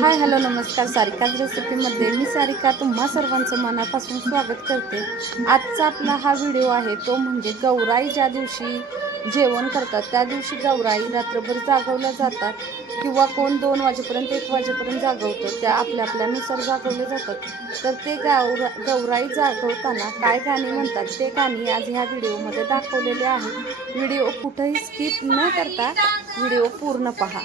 Hi hello नमस्कार. सारिकाज रेसिपीमध्ये मी सारिका तुम्हा सर्वांचं मनापासून स्वागत करते. आजचा आपला हा व्हिडिओ आहे तो म्हणजे गौराई ज्या दिवशी जेवण करतात त्या दिवशी गौराई रात्रभर जागवल्या जातात. किंवा कोण दोन वाजेपर्यंत एक वाजेपर्यंत जागवतो त्या आपल्या आपल्यानुसार जागवले जातात. तर ते गौरा गौराई जागवताना काय गाणी म्हणतात ते गाणी आज ह्या व्हिडिओमध्ये दाखवलेले आहे. व्हिडिओ कुठंही स्किप न करता व्हिडिओ पूर्ण पहा.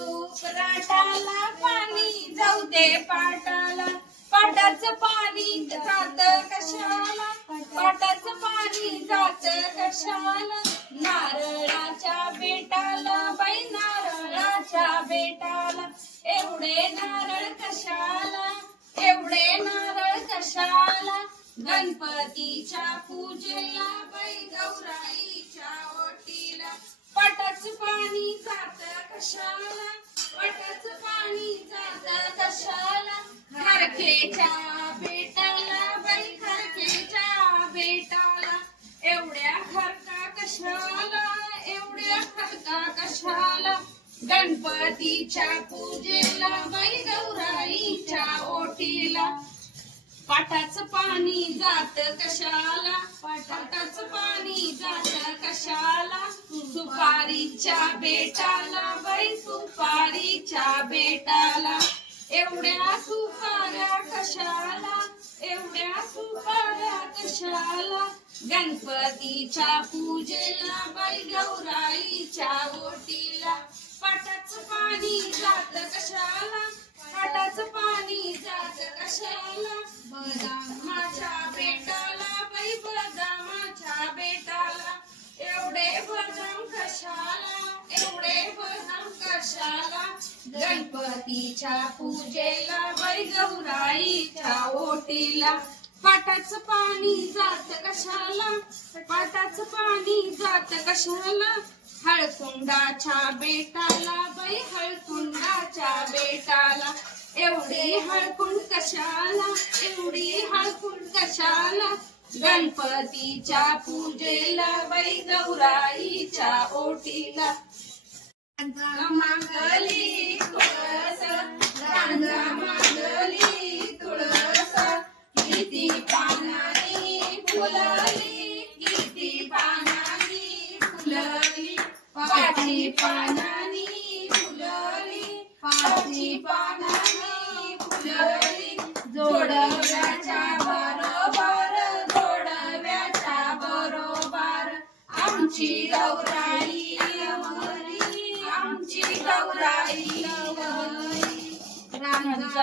बैल डुकराटाला पाणी जाऊ दे पाटाला. पाटाच पाणी जात कशाला? पाटाच पाणी जात कशाला? नारळाच्या बेटाला बाई नारळाच्या बेटाला. एवढे नारळ कशाला? एवढे नारळ कशाला? गणपतीच्या पूजेला बाई गौराईच्या ओटीला. पाटाच पाणी जात कशाला पाटाचं पाणी जात कशाला बेटाला बाई बेटाला. एवढ्या खरका कशाला एवढ्या खरका कशाला? गणपतीच्या पूजेला बाई गौराईच्या ओटीला. पाटाच पाणी जात कशाला? पाटाच पाणी जात कशाला? सुपारीच्या बेटाला बाई सुपारीच्या बेटाला. एवढ्या सुपाऱ्या कशाला? एवढ्या सुपाऱ्या कशाला? गणपतीच्या पूजेला बाई गौराईच्या ओटीला. पाटाच पाणी जात कशाला? पाटाच पाणी जात कशाला? बदामाच्या बेटाला बाई बदामाच्या बेटाला. एवढे बदाम कशाला? एवढे बदाम कशाला? गणपतीच्या पूजेला बाई ओटीला. पाटाच पाणी जात कशाला? पाटाच पाणी जात कशाला? हळकुंडाच्या बेटाला बाई हळकुंडाच्या बेटाला. एवढी हळकुंड कशाला? एवढी हळकुंड कशाला? गणपतीच्या पूजेला बाई गौराईच्या ओटीला. रांगा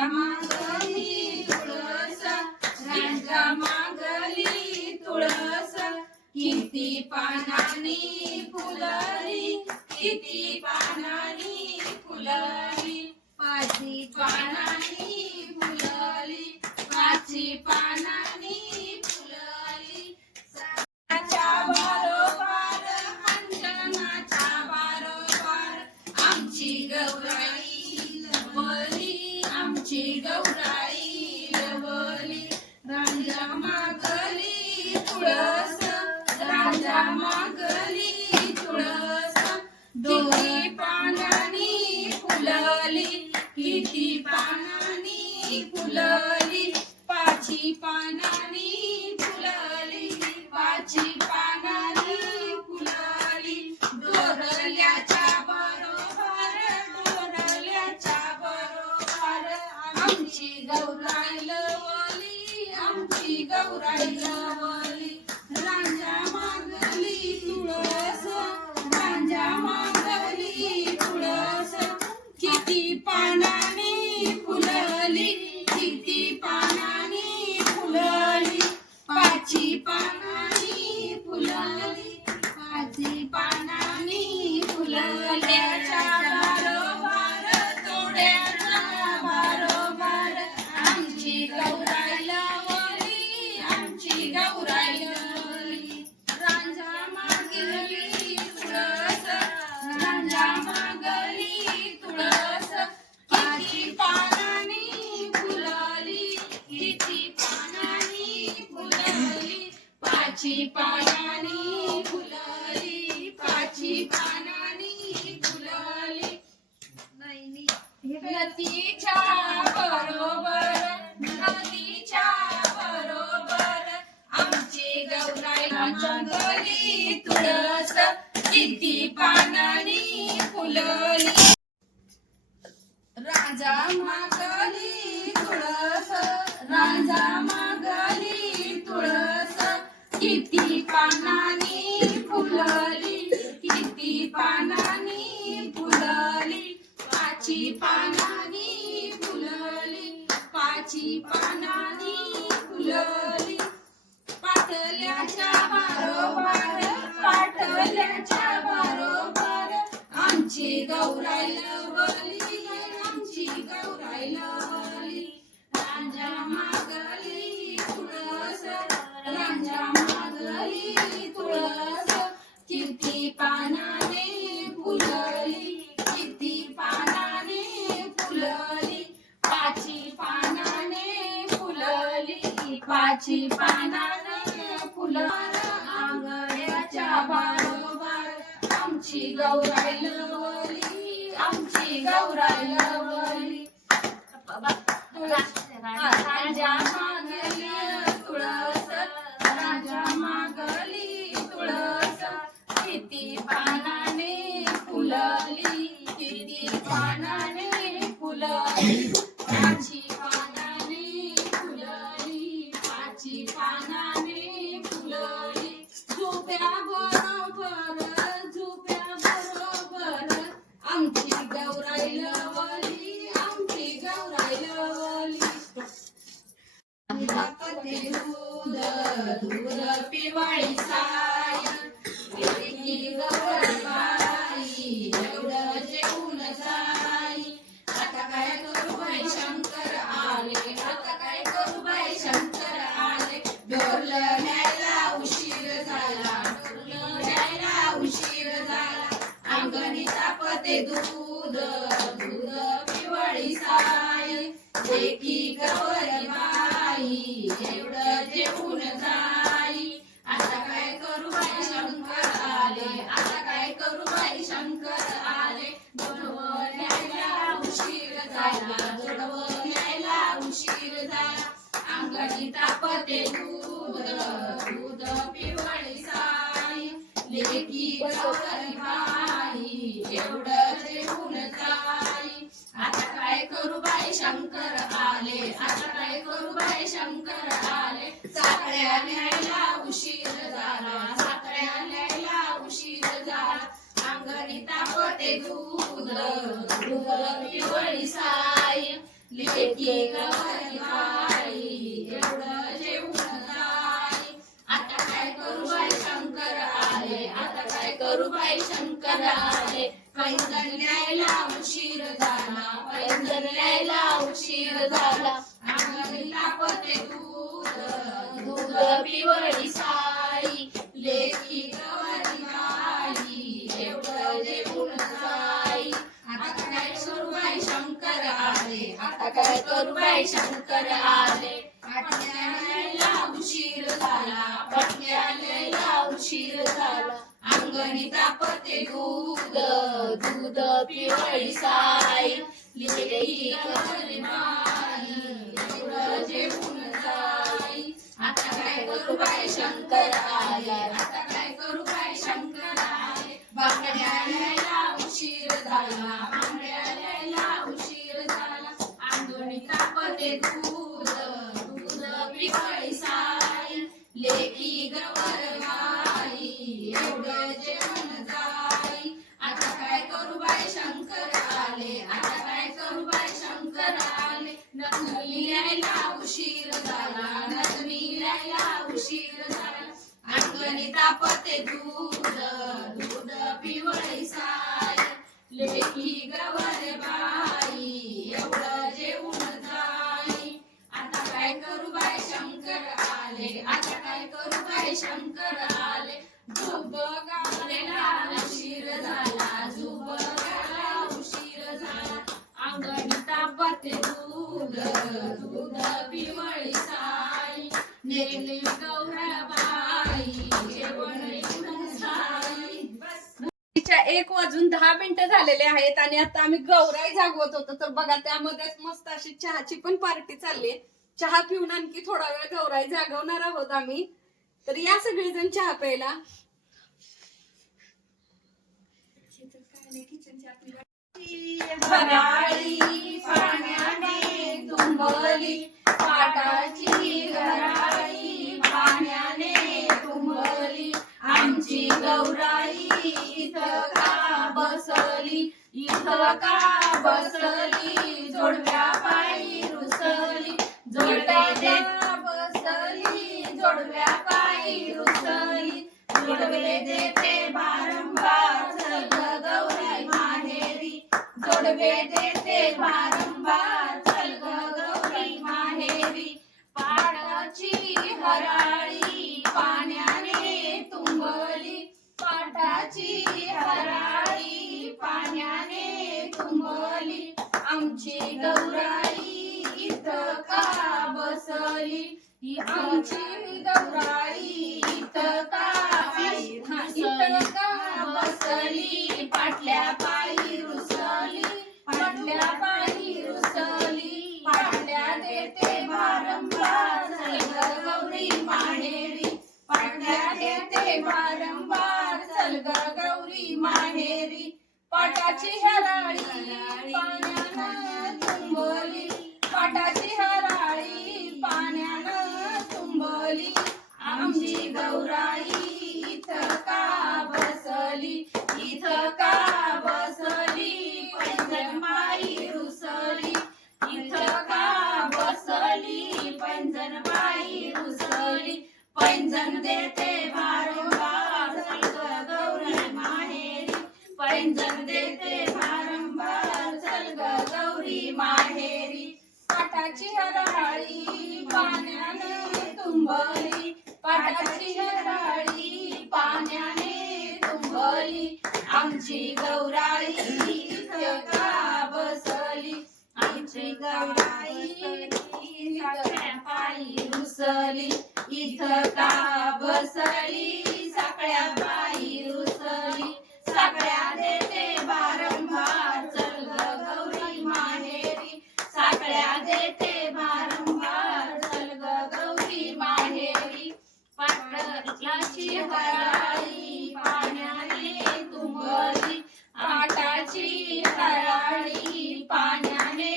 मागली तुळस रांजा मागली तुळस किती पानानी फुलली किती पानानी फुलली पाची पानानी फुलली पाची पानानी गौराई लवली आमची गौराई लवली. यतीच्या पानानी फुलली पाची पानानी फुलली. पाटल्याच्या बरोबर पाटल्याच्या बरोबर आमची गौराई लवली. फुलली पाची पानाने फुलर आंगड्याच्या बरोबर. आमची गौराई लवली आमची गौराई लवली. राजा झाला उशीर झाला अंगणी तापते दूध दूध पिवळी साई. लेकी एवढं जेवून जाई आता काय करू बाई शंकर आले. आता काय करू बाई शंकर आले. साखळ्या न्यायला तापते दूध दूध पिवळी लेकी एवढं आता काय करू बाई शंकर आले? आता काय करू बाई शंकर आले? पैंजण न्यायला उशीर झाला पैंजण न्यायला उशीर झाला. अंगणी तापते दूध दूध पिवळी साई आता काय करू बाई शंकर आले. पाटल्या उशीर झाला पाटल्या उशीर झाला. अंगणी तापते दूध दूध पिवळी साई. लेकी जे बाई जेवून जाई आता काय करू बाई शंकर आले. आता तापते दूध दूध साई एवढं जेवण जाई. आता काय करू बाई शंकर आले आता काय करू बाई शंकर आले नकली न्यायला उशीर झाला नकली न्यायला उशीर झाला. अंगणी तापते दूध दूध आणि आता आम्ही गौराई जागवत होतो तर बघा त्यामध्येच मस्त अशी चहाची पण पार्टी चालली चहा पिऊन आणखी थोडा वेळ गौराई जागवणार आहोत आम्ही. तर या सगळेजण चहा प्यायला. पाण्याने तुंबली पाटाची पाण्याने तुंबली आमची गौराई इथं का बसली? इथं का बसली? जोडव्या पायी रुसली. जोडव्या बसली. जोडव्या पायी रुसली. जोडवे देते वारंवार गौरी माहेरी. जोडवे देते वारंवार चल ग गौरी माहेरी पाटाची हराळी पाण्याने तुंबली पाटाची हराळी पाण्याने तुंबली आमची गौराई इथं का बसली ही आमची गौराई इथं का इथं का बसली पाटल्या पायी रुसली पाटल्या पायी रुसली पाटल्या देते वारंवार चल ग गौरी माहेरी पाटल्या देते वारंवार चल ग गौरी माहेरी पाटाची हराळी पाण्यानं तुंबली पाटाची हराळी पाण्यानं तुंबली आमची गौराई इथं का बसली इथं का बसली पैंजण बाई रुसली इथं का बसली पैंजण बाई रुसली पैंजण देते वारंवार चल ग गौरी माहेरी पैंजण देते वारंवार चल ग गौरी माहेरी पाटाची हराळी पाण्याने तुंबली. पाटाची हराळी पाण्याने तुंबली. आमची गौराई बसली? आमची गौराई पायी रुसली. इथं का बसली? देते वारंवार चल गौरी माहेरी. पाटलाची हराळी पाण्याने तुंबली. आटाची हराळी पाण्याने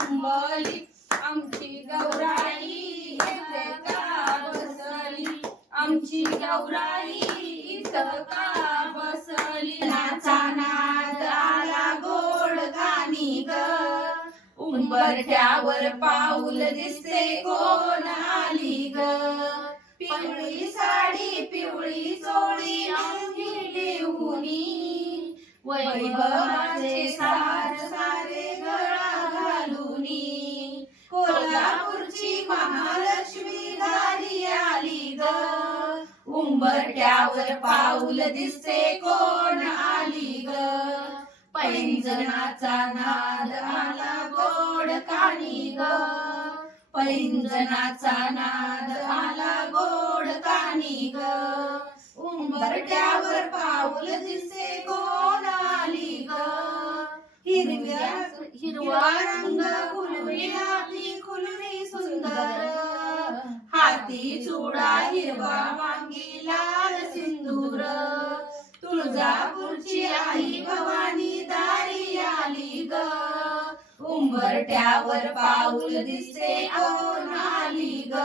तुंबली. आमची गौराई इथं का बसली? आमची गौराई इथं का उंबरठ्यावर पाऊल दिसते कोण आली ग? पिवळी साडी पिवळी चोळी अंगी लिहुनी वैभवाचे सार सारे गळा घालून. कोल्हापूरची महालक्ष्मी दारी आली ग. उंबरट्यावर पाऊल दिसते कोण आली ग? पैंजणाचा नाद आला गोड कानी ग. पैंजणाचा नाद आला गोड कानी ग. उंबरट्यावर पाऊल दिसे कोण आली ग? हिरव्या हिरवा रंग खुलवी आपली खुलवी सुंदर. हाती चुडा हिरवा वांगी लाल सिंदूर. तुळजापूरची आई भवानी दारी आली ग. उंबरट्यावर पाऊल दिसते कोण आली ग.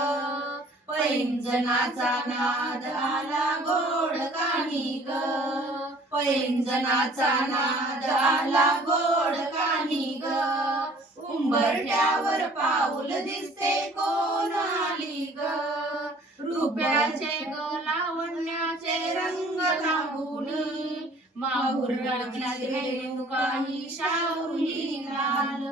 पैंजनाचा नाद आला गोड कानी ग. पैंजनाचा नाद आला गोड कानी ग. उंबरट्यावर पाऊल दिसते कोण आली ग. रुपयाचे रंग लावून माहूर रंगाचे काही शाहुरी लाल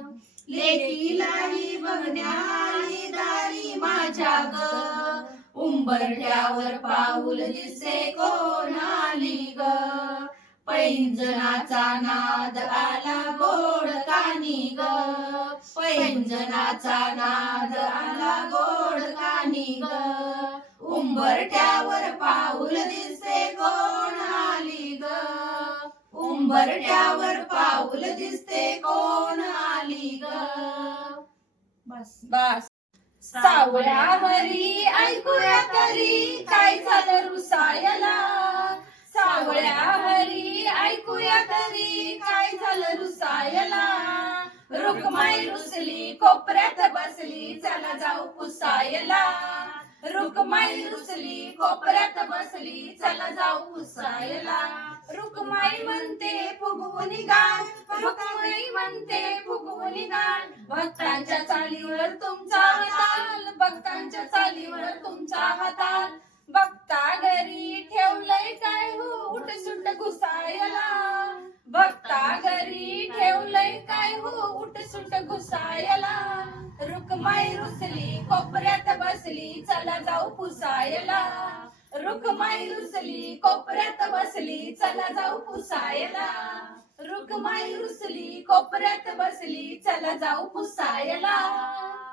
लेकीलाही बघण्याली दारी माझ्या ग उंबरठ्यावर पाऊल दिसे कोणाली ग पैंजनाचा नाद आला गोड कानी ग पैंजनाचा नाद आला गोड कानी ग उंबरट्यावर पाऊल दिसे कोण आली ग? उंबरट्यावर पाऊल दिसते कोण आली ग? बस बस. सावळ्यावरी ऐकूया तरी काय झालं रुसायला? सावळ्या हरी ऐकूया तरी काय झालं रुसायला? रुकमाई रुसली कोपऱ्यात बसली चला जाऊ पुसायला. रुकमाई रुसली कोपऱ्यात बसली चला जाऊ पुसायला रुकमाई म्हणते फुगवून गाण रुकमाई म्हणते फुगवून गाण भक्तांच्या चालीवर तुमचा हाताल. भक्तांच्या चालीवर तुमचा हाताल. उठ सुट घुसायला. रुकमाई रुसली कोपऱ्यात बसली चला जाऊ पुसायला. रुकमाई रुसली कोपऱ्यात बसली चला जाऊ पुसायला. रुकमाई रुसली कोपऱ्यात बसली चला जाऊ पुसायला.